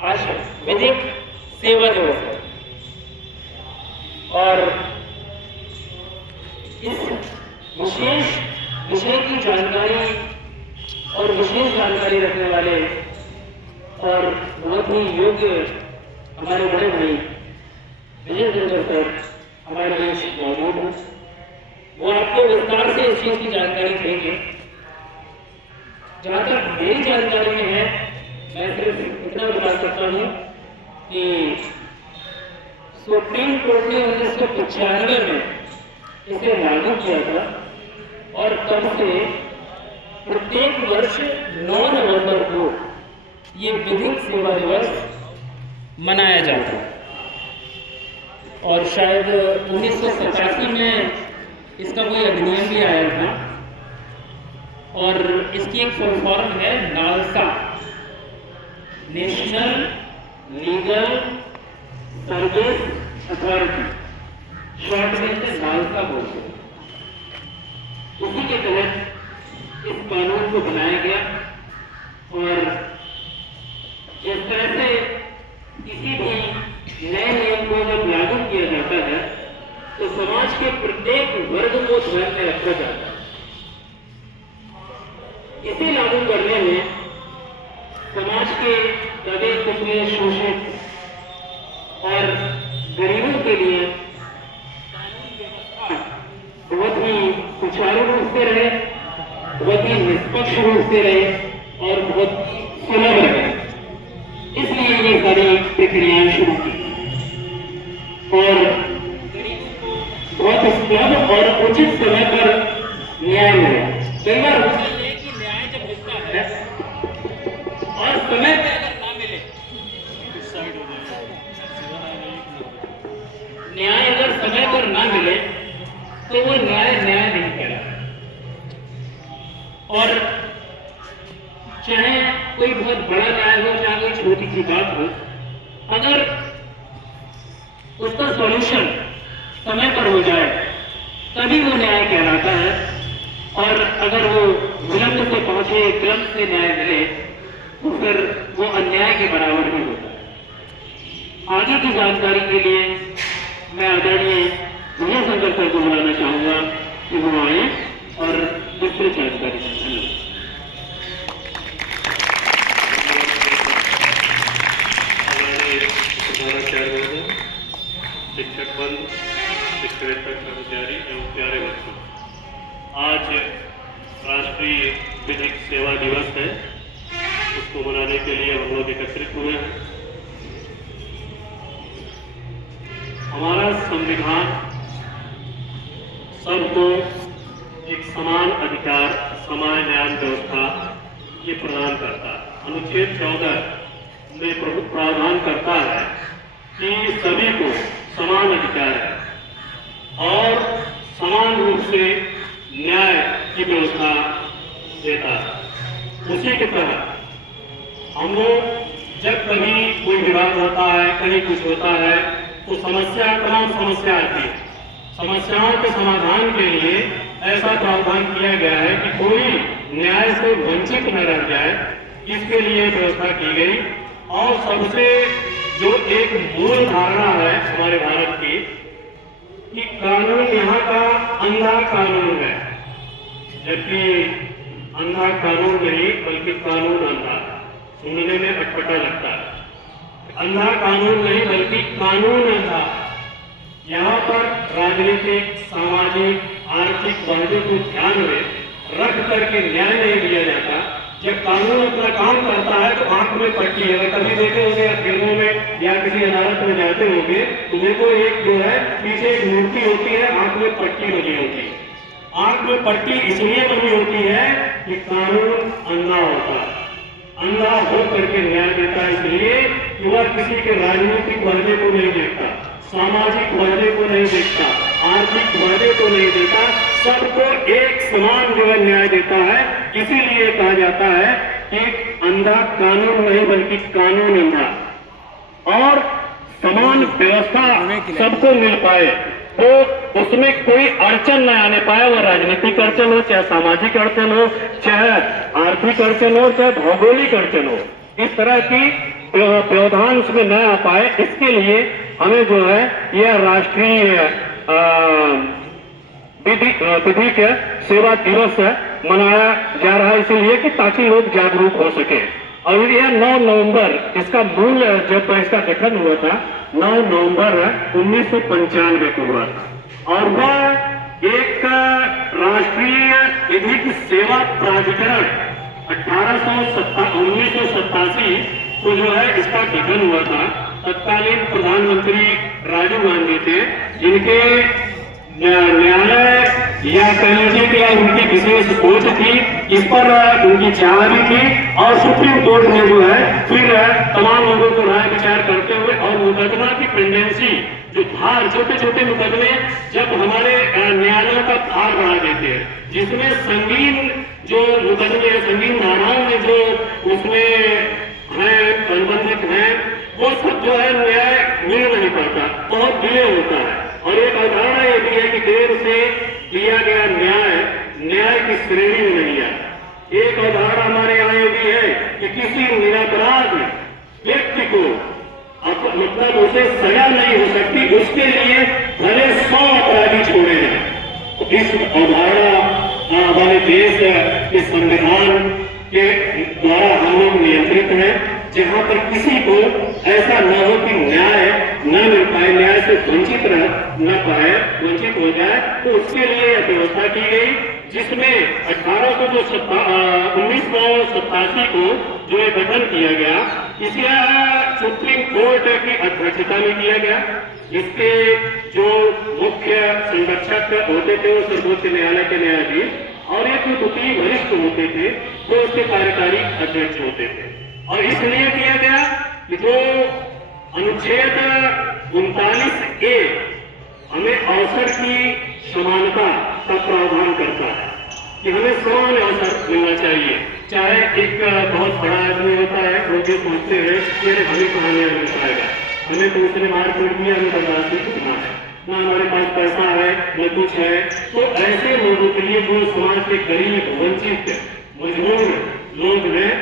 आज विधिक सेवा दिवस है और इस विशेष विषय की जानकारी और विशेष जानकारी रखने वाले और बहुत ही योग्य हमारे बड़े भाई विजय जिंदल सर हमारे बीच मौजूद हैं। वो आपको विस्तार से इस चीज की जानकारी देंगे। जहां तक मेरी जानकारी में है, मैं सिर्फ इतना बता सकता हूँ कि सुप्रीम कोर्ट ने 1995 में इसे लागू किया था और तब से प्रत्येक वर्ष 9 नवंबर को ये विधिक सेवा दिवस मनाया जाता है। और शायद 1987 में इसका कोई अधिनियम भी आया था और इसकी एक फुल फॉर्म है NALSA, national legal service authority, short में से नालसा बोलते हैं। उसी के तहत इस कानून को बनाया गया और जिस तरह से किसी भी नए नियम को जब लागू किया जाता है तो समाज के प्रत्येक वर्ग को ध्यान में रखा जाता है। इसे लागू करने में समाज के दबे कुचले शोषित और गरीबों के लिए कानून व्यवस्था बहुत ही सुचारू रूप से रहे, बहुत ही निष्पक्ष रूप से रहे और बहुत ही सुलभ रहे। इसलिए ये सारी प्रक्रियाएं शुरू की और बहुत सुलभ और उचित समय पर न्याय मिला। कई बार होता है कि न्याय जब मिलता है और समय पर अगर ना मिले, न्याय अगर समय पर ना मिले तो वो न्याय नहीं कहलाता। और चाहे कोई बहुत बड़ा न्याय हो, चाहे कोई छोटी सी बात हो, अगर उसका सॉल्यूशन समय पर हो जाए तभी वो न्याय कहलाता है। और अगर वो विलंब से पहुंचे, विलंब से न्याय मिले तो फिर वो अन्याय के बराबर ही होता है। आगे की जानकारी के लिए मैं आदरणीय विजय जिंदल सर को बुलाना चाहूंगा कि वो आए और विस्तृत जानकारी दें। शिक्षक बंद, शिक्षकेतर कर्मचारी एवं प्यारे बच्चों, आज राष्ट्रीय विधिक सेवा दिवस है। उसको मनाने के लिए हम लोग एकत्रित हुए हैं। हमारा संविधान सबको एक समान अधिकार, समान न्याय व्यवस्था ये प्रदान करता है। अनुच्छेद 14 में प्रावधान करता है कि सभी को समान अधिकार है और समान रूप से न्याय की व्यवस्था देता है। उसी के तहत हम लोग जब कभी कोई विवाद होता है, कहीं कुछ होता है तो तमाम समस्या आती है। समस्याओं के समाधान के लिए ऐसा प्रावधान किया गया है कि कोई न्याय से वंचित न रह जाए, इसके लिए व्यवस्था की गई। और सबसे जो एक मूल धारणा है हमारे भारत की कि कानून यहाँ का अंधा कानून है, जबकि अंधा कानून नहीं बल्कि कानून अंधा। सुनने में अटपटा लगता है। अंधा कानून नहीं बल्कि कानून अंधा। यहाँ पर राजनीतिक, सामाजिक, आर्थिक बातों को ध्यान में रख करके न्याय नहीं दिया जाता। जब कानून अपना काम करता है तो आंख में पट्टी है। अगर कभी देखे होंगे फिल्मों में या किसी अदालत में जाते होंगे तो देखो एक जो है पीछे एक मूर्ति होती है, आंख में पट्टी लगी होती है। आंख में पट्टी इसलिए बनी होती है कि कानून अंधा होता है। अंधा हो करके न्याय देता है इसलिए कि वह किसी के राजनीतिक वादे को नहीं देखता, सामाजिक वादे को नहीं देखता, आर्थिक वादे को नहीं देखता, सबको एक समान जो है न्याय देता है। इसीलिए कहा जाता है कि अंधा कानून नहीं बल्कि कानून अंधा। और समान व्यवस्था सबको मिल पाए तो उसमें कोई अड़चन न आने पाए। वह राजनीतिक अड़चन हो, चाहे सामाजिक अड़चन हो, चाहे आर्थिक अड़चन हो, चाहे भौगोलिक अड़चन हो, इस तरह की व्यवधान उसमें न आ पाए, इसके लिए हमें जो है यह राष्ट्रीय विधिक सेवा दिवस मनाया जा रहा है, इसलिए कि ताकि लोग जागरूक हो सके। और यह 9 नवंबर इसका मूल जब इसका गठन हुआ था 9 नवंबर 1995 को हुआ था और वह एक राष्ट्रीय विधिक सेवा प्राधिकरण 1987 को जो है इसका गठन हुआ था। तत्कालीन प्रधानमंत्री राजीव गांधी थे, जिनके न्यायालय या कह लीजिए कि उनकी विशेष सोच थी, इस पर उनकी चाह भी थी और सुप्रीम कोर्ट ने जो है फिर तमाम लोगों को राय विचार करते हुए और मुकदमा की पेंडेंसी जो भार, छोटे छोटे मुकदमे जब हमारे न्यायालयों का भार बढ़ा देते हैं, जिसमें संगीन जो मुकदमे संगीन धाराओं में जो उसमें है संबंधित है, वो सब जो है न्याय मिल नहीं पाता, बहुत डिले होता है। और एक अवधारणा ये भी है कि देर से दिया गया न्याय की श्रेणी में नहीं आता। एक अवधारणा हमारे यहाँ ये भी है कि किसी निरपराध व्यक्ति को मतलब उसे सजा नहीं हो सकती, उसके लिए भले 100 अपराधी छोड़े जाए। तो इस अवधारणा हमारे देश के संविधान के द्वारा हम लोग नियंत्रित हैं, जहां पर किसी को ऐसा न हो कि न्याय न मिल पाए, न्याय से वंचित न पाए, वंचित हो जाए, तो उसके लिए यह व्यवस्था की गई, जिसमें 1987 को जो ये गठन किया गया, इसे सुप्रीम कोर्ट की अध्यक्षता में किया गया। इसके जो मुख्य संरक्षक होते थे वो सर्वोच्च न्यायालय के न्यायाधीश और एक जो द्वितीय वरिष्ठ होते थे वो उसके कार्यकारी अध्यक्ष होते थे। और इसलिए किया गया कि जो अनुच्छेद 39A हमें अवसर की समानता का प्रावधान करता है कि हमें समान अवसर मिलना चाहिए। चाहे एक बहुत बड़ा आदमी होता है, लोग ये सोचते हैं कि अरे हमें कहाँ न्याय मिल पाएगा, हमें तो उसने मार पीट दिया, हमें बर्दाश्त नहीं करना है, ना हमारे पास पैसा है न कुछ है। तो ऐसे लोगों के लिए जो समाज के गरीब, वंचित, मजबूर लोग हैं,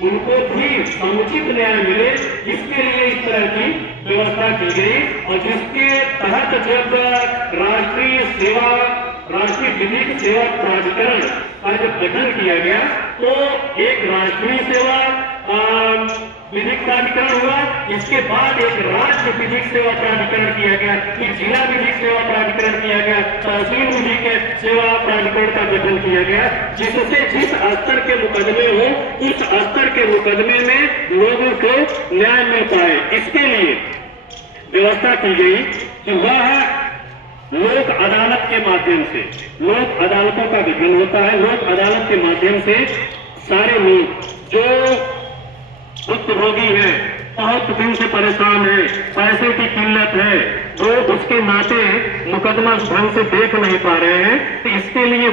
उनको भी समुचित न्याय मिले, इसके लिए इस तरह की व्यवस्था की गई। और जिसके तहत जब राष्ट्रीय विधिक सेवा प्राधिकरण का जब गठन किया गया, तो एक राष्ट्रीय सेवा विधिक प्राधिकरण हुआ, इसके बाद एक राज्य विधिक सेवा प्राधिकरण किया गया, फिर जिला विधिक सेवा प्राधिकरण किया गया, तहसील विधिक सेवा प्राधिकरण का गठन किया गया, जिससे जिस स्तर के मुकदमे हो उस स्तर के मुकदमे में लोगों को न्याय मिल पाए। इसके लिए व्यवस्था की गई कि वह लोक अदालत के माध्यम से, लोक अदालतों का गठन होता है। लोक अदालत के माध्यम से सारे लोग जो भुक्तभोगी है, बहुत दिन से परेशान है, पैसे की किल्लत है, वो उसके नाते मुकदमा ढंग से देख नहीं पा रहे हैं, तो इसके लिए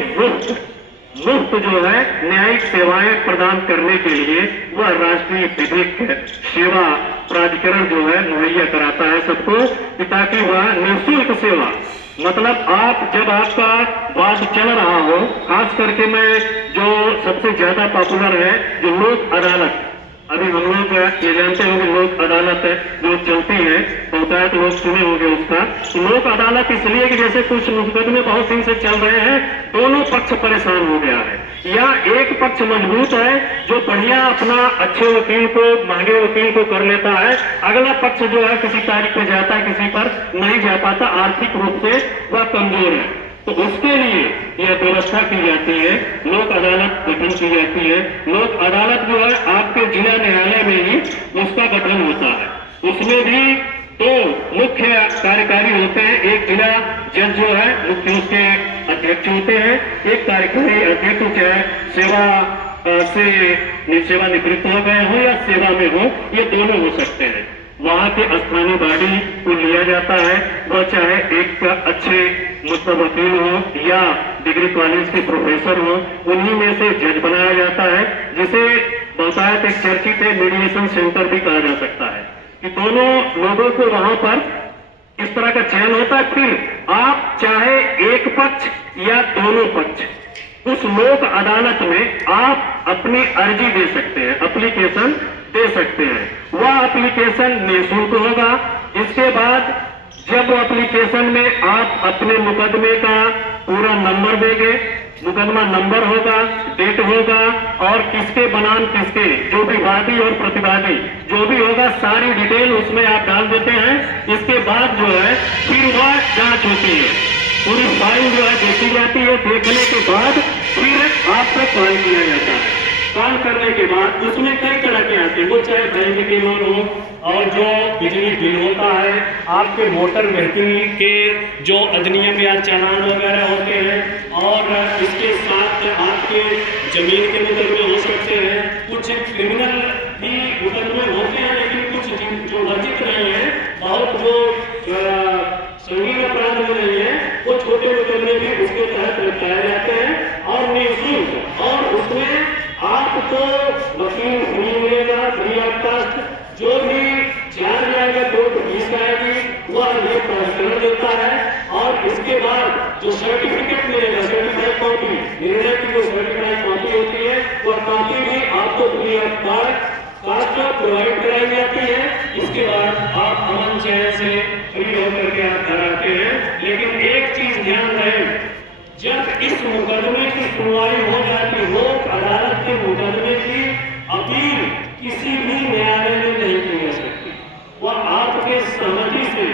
मुफ्त जो है न्यायिक सेवाएं प्रदान करने के लिए वह राष्ट्रीय विधिक सेवा प्राधिकरण जो है मुहैया कराता है सबको, ताकि वह निःशुल्क सेवा, मतलब जब आपका वाद चल रहा हो, खास करके मैं जो सबसे ज्यादा पॉपुलर है जो लोक अदालत, अभी हम लोग ये जानते होंगे लोक अदालत जो चलती है, बहुतायत लोग सुने होंगे उसका। लोक अदालत इसलिए कि जैसे कुछ मुकदमे बहुत दिन से चल रहे हैं, दोनों पक्ष परेशान हो गया है, या एक पक्ष मजबूत है जो बढ़िया अपना अच्छे वकील को, महंगे वकील को कर लेता है, अगला पक्ष जो है किसी तारीख पे जाता है, किसी पर नहीं जा पाता, आर्थिक रूप से वह कमजोर है, तो उसके लिए यह व्यवस्था की जाती है, लोक अदालत गठन की जाती है। लोक अदालत जो है आपके जिला न्यायालय में ही उसका गठन होता है। उसमें भी दो मुख्य कार्यकारी होते हैं, एक जिला जज जो है मुख्य उसके अध्यक्ष होते हैं, एक कार्यकारी अध्यक्ष चाहे सेवानिवृत्त हो गए हो या सेवा में हो, ये दोनों हो सकते हैं। वहां के स्थानीय बॉडी को लिया जाता है, वह चाहे एक अच्छे मतलब वकील हो या डिग्री कॉलेज के प्रोफेसर हो, उन्हीं में से जज बनाया जाता है, जिसे बहुतायत एक चर्चित है मीडिएशन सेंटर भी कहा जा सकता है, कि दोनों लोगों को वहां पर इस तरह का चयन होता है। फिर आप चाहे एक पक्ष या दोनों पक्ष उस लोक अदालत में आप अपनी अर्जी दे सकते हैं, एप्लीकेशन दे सकते हैं। वह एप्लीकेशन निःशुल्क होगा। इसके बाद जब एप्लीकेशन में आप अपने मुकदमे का पूरा नंबर देंगे, मुकदमा नंबर होगा, डेट होगा और किसके बनाम किसके, जो भी वादी और प्रतिवादी जो भी होगा सारी डिटेल उसमें आप डाल देते हैं। इसके बाद जो है फिर वह जांच होती है, पूरी फाइल जो है देखी जाती है। देखने के बाद फिर आपको कॉल किया जाता है। कॉल करने के बाद उसमें कई तरह के आते हैं, वो चाहे बैंक के लोन हो और जो बिजली बिल होता है, आपके मोटर व्हीकल के जो अधिनियम या चालान वगैरह होते हैं, और इसके साथ आपके जमीन के मुकदमे हो सकते हैं। कुछ क्रिमिनल भी मुकदमे होते हैं, लेकिन कुछ जो वर्जित नहीं है, बहुत जो संगीन अपराध में नहीं है, वो छोटे मुकदमे भी उसके तहत निपटाए जाते हैं और निःशुल्क। और उसमें आपको वकील फ्री मिलेगा, फ्री ऑफ कॉस्ट। जो भी चार्ज आएगा कोर्ट फीस आएगी, वह ये प्राधिकरण देता है। और इसके बाद जो सर्टिफिकेट मिलेगा, सर्टिफाइड कॉपी, निर्णय की जो सर्टिफाइड कॉपी होती है, वह कॉपी भी आपको फ्री ऑफ कॉस्ट प्रोवाइड कराई जाती है। इसके बाद आप अमन चैन से फ्री होकर के आप घर आते हैं। लेकिन एक चीज ध्यान रहे, जब इस मुकदमे की सुनवाई हो जाती हो, अदालत के मुकदमे की अपील किसी भी न्यायालय में नहीं की जा सकती। वह आपके सहमति से,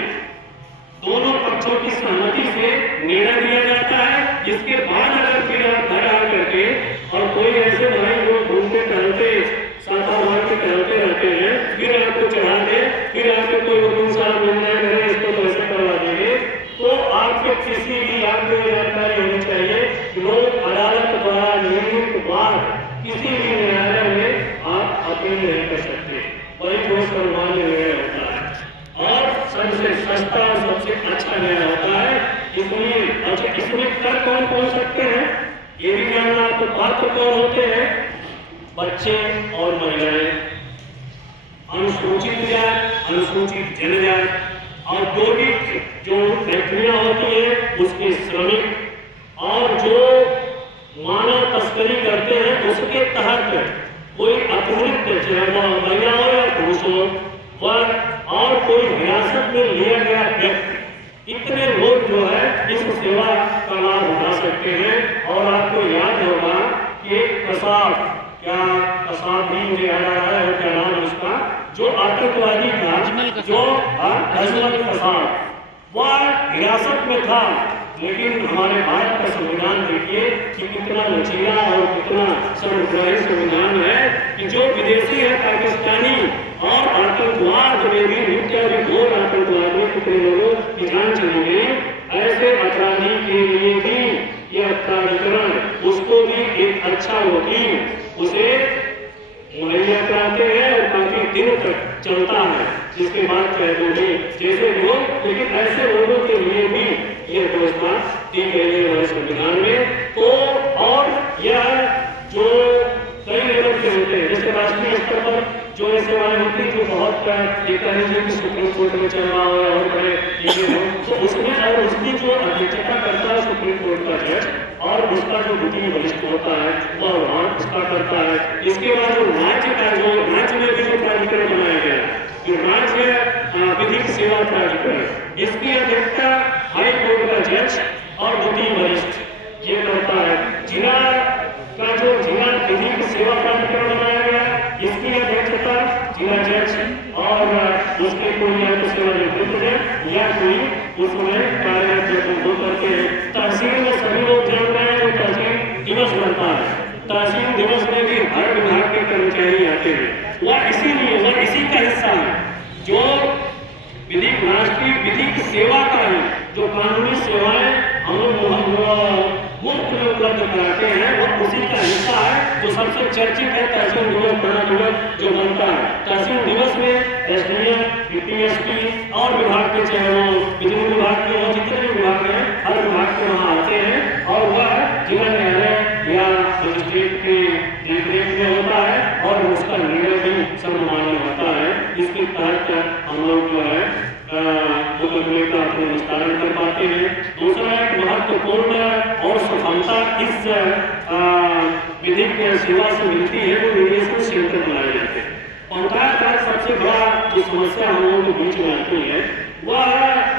दोनों पक्षों की सहमति से निर्णय दिया जाता है। इसके बाद अगर फिर आप घर आकर के, और कोई ऐसे भाई जो घूमते टहलते साथा मार के टहलते रहते हैं, फिर आपको चढ़ा दे, फिर आपको कोई वकील साहब मिल जाए, मेरे इसको पैसे करवा देंगे, तो आपके किसी भी आपको जानकारी होनी चाहिए। लोक अदालत द्वारा नियमित बार किसी भी न्यायालय में आप अपील नहीं कर सकते, वही जो सर्वमान्य निर्णय होता है और सबसे सस्ता और सबसे अच्छा निर्णय होता है। इसलिए अच्छा, इसमें कर कौन कौन सकते हैं ये भी जानना आपको। पात्र कौन होते हैं? बच्चे और महिलाएं, अनुसूचित जाति, अनुसूचित जनजाति, औद्योगिक जो फैक्ट्रियां होती है उसके श्रमिक, और जो मानव तस्करी करते हैं उसके तहत कोई अपहृत, चाहे वह महिला हो या पुरुष हो, वह और कोई हिरासत में लिया गया व्यक्ति, इतने लोग जो है इस सेवा का लाभ उठा सकते हैं। और आपको याद होगा कि कसाब, क्या कसाब भी मुझे याद आ रहा है, और क्या नाम है उसका, जो आतंकवादी था, जो अजमल कसाब, वह हिरासत में था। लेकिन हमारे भारत का संविधान देखिए कि कितना लचीला और कितना सर्वग्राही संविधान है कि जो विदेशी है, पाकिस्तानी, और आतंकवाद में भी घोर आतंकवाद में कितने लोगों की जान चली गई। ऐसे अपराधी के लिए भी यह प्राधिकरण, उसको भी एक अच्छा वकील उसे मुहैया कराते हैं और काफी दिनों तक चलता है, जिसके बाद चाहे वो भी जैसे हो, लेकिन ऐसे लोगों के लिए भी यह व्यवस्था दी गई है संविधान में। तो और यह जो कई लेवल के होते हैं, जैसे राष्ट्रीय स्तर पर जो सेवाएं होती है, जो बहुत ये कहेंगे कि सुप्रीम कोर्ट में चल रहा है और बड़े चीजें हो, तो उसमें और उसकी जो अध्यक्षता करता है सुप्रीम कोर्ट का जज, और उसका जो विधि वरिष्ठ होता है वह वहां उसका करता है। इसके बाद जो राज्य का, जो राज्य में भी जो प्राधिकरण बनाया गया, जो राज्य विधिक सेवा प्राधिकरण, इसकी अध्यक्षता हाई कोर्ट का जज और विधि वरिष्ठ ये करता है। जिला का जो जिला विधिक सेवा प्राधिकरण बनाया गया, इसकी अध्यक्षता जिला जज और उसके कोई या तो सेवानिवृत्त है या कोई उसमें कार्यरत जो करते हैं। तहसील में सभी लोग जान रहे हैं, जो तहसील दिवस बनता है, तहसील दिवस में भी हर विभाग के कर्मचारी आते हैं। वह इसीलिए, वह इसी का हिस्सा है जो विधिक, राष्ट्रीय विधिक सेवा का है, जो कानूनी सेवाएं हम मुफ्त में उपलब्ध कराते हैं, वो उसी का हिस्सा है। जो सबसे चर्चित है तहसील दिवस, थाना दिवस जो बनता है। तहसील दिवस में एसडीएम, पीपीएसपी और विभाग के, चाहे वो बिजली विभाग के हो, जितने भी विभाग हैं, हर विभाग के वहाँ आते हैं और वह जिला न्यायालय या मजिस्ट्रेट के देखरेख में होता है और उसका निर्णय भी सर्वमान्य होता है। इसके तहत हम लोग जो है मुकदमे का अपने निस्तारण कर पाते हैं। दूसरा एक महत्वपूर्ण और सफलता इस विधिक सेवा से मिलती है वो मीडिएशन सेंटर बनाए जाते हैं। पंचायत राज सबसे बड़ा जो समस्या हम लोगों के बीच में आती है वह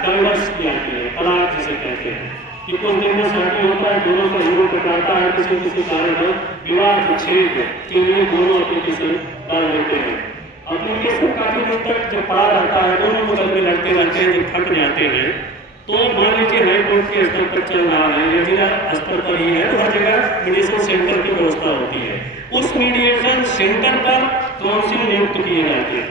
डाइवर्स की आती है, तलाक जिसे कहते हैं कि कुछ दिन में शादी होता है, दोनों का हीरो कटाता है, किसी कारण विवाह विच्छेद के लिए दोनों एप्लीकेशन डाल देते हैं। एप्लीकेशन काफी दिन तक जब पड़ा रहता है, दोनों मुकदमे लड़ते रहते हैं, जब थक जाते हैं तो मान लीजिए हाई कोर्ट के स्तर पर चल रहा है या जिला स्तर पर ही है तो हर जगह मीडिएशन सेंटर की व्यवस्था होती है। उस मीडिएशन सेंटर पर काउंसिल नियुक्त किए जाते हैं,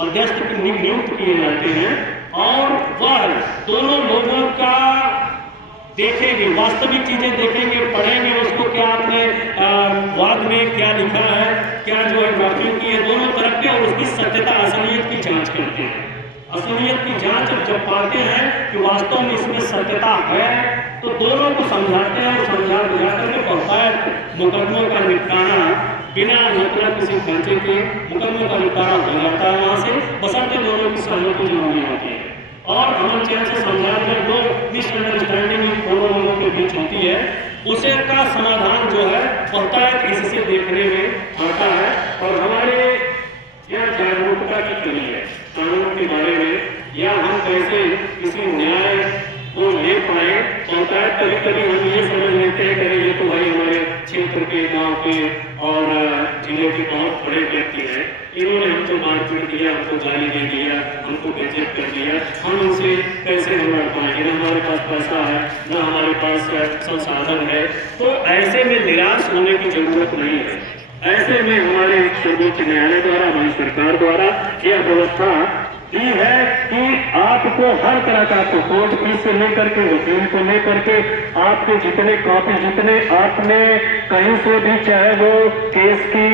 मध्यस्थ नियुक्त किए जाते हैं और वह दोनों लोगों का देखेंगे, वास्तविक चीजें देखेंगे, पढ़ेंगे उसको, क्या आपने वाद में क्या लिखा है, क्या जो है ड्राफ्टिंग की है, दोनों तरफ के, और उसकी सत्यता असलियत की जांच करते हैं। असलियत की जांच जब पाते हैं कि वास्तव में इसमें सत्यता है तो दोनों को समझाते हैं और समझा बुझा करके पंचायत मुकदमों का निपटारा बिना मतलब किसी खर्चे के मुकदमों का निपटारा हो जाता है वहां से, बशर्ते दोनों की सहमति जरूरी होती है। और अमन चैन से समझा कर जो मिसअंडरस्टैंडिंग दोनों लोगों के बीच होती है उसे का समाधान जो है पंचायत इससे देखने में आता है। और हमारे यह जागरूकता की कमी है कानून के बारे में, या हम कैसे किसी न्याय को ले पाए। पंचायत कभी कभी हम ये समझ लेते हैं कि ये तो भाई हमारे क्षेत्र के, गांव के और जिले के बहुत बड़े व्यक्ति हैं, इन्होंने हमको मारपीट दिया, हमको गाली दे दिया, हमको बेइज्जत कर दिया, हम इनसे कैसे हम लड़ पाएंगे, न हमारे पास पैसा है न हमारे पास संसाधन है। तो ऐसे में निराश होने की जरूरत नहीं है। ऐसे में हमारे सर्वोच्च न्यायालय द्वारा, हमारी सरकार द्वारा यह व्यवस्था दी है कि आपको हर तरह का, आपको कोर्ट फीस से लेकर के वकील को लेकर के आपके जितने कॉपी, जितने आपने कहीं से भी चाहे वो केस की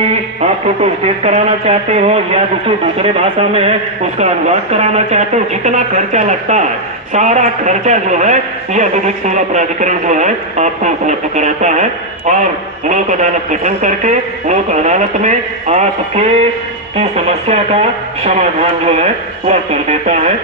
आपको कुछ डेट कराना चाहते हो या दूसरे भाषा में है उसका अनुवाद कराना चाहते हो, जितना खर्चा लगता है सारा खर्चा जो है यह विधिक सेवा प्राधिकरण जो है आपको उपलब्ध कराता है। और लोक अदालत गठन करके लोक अदालत में आपके की समस्या का समाधान जो है वह कर देता है।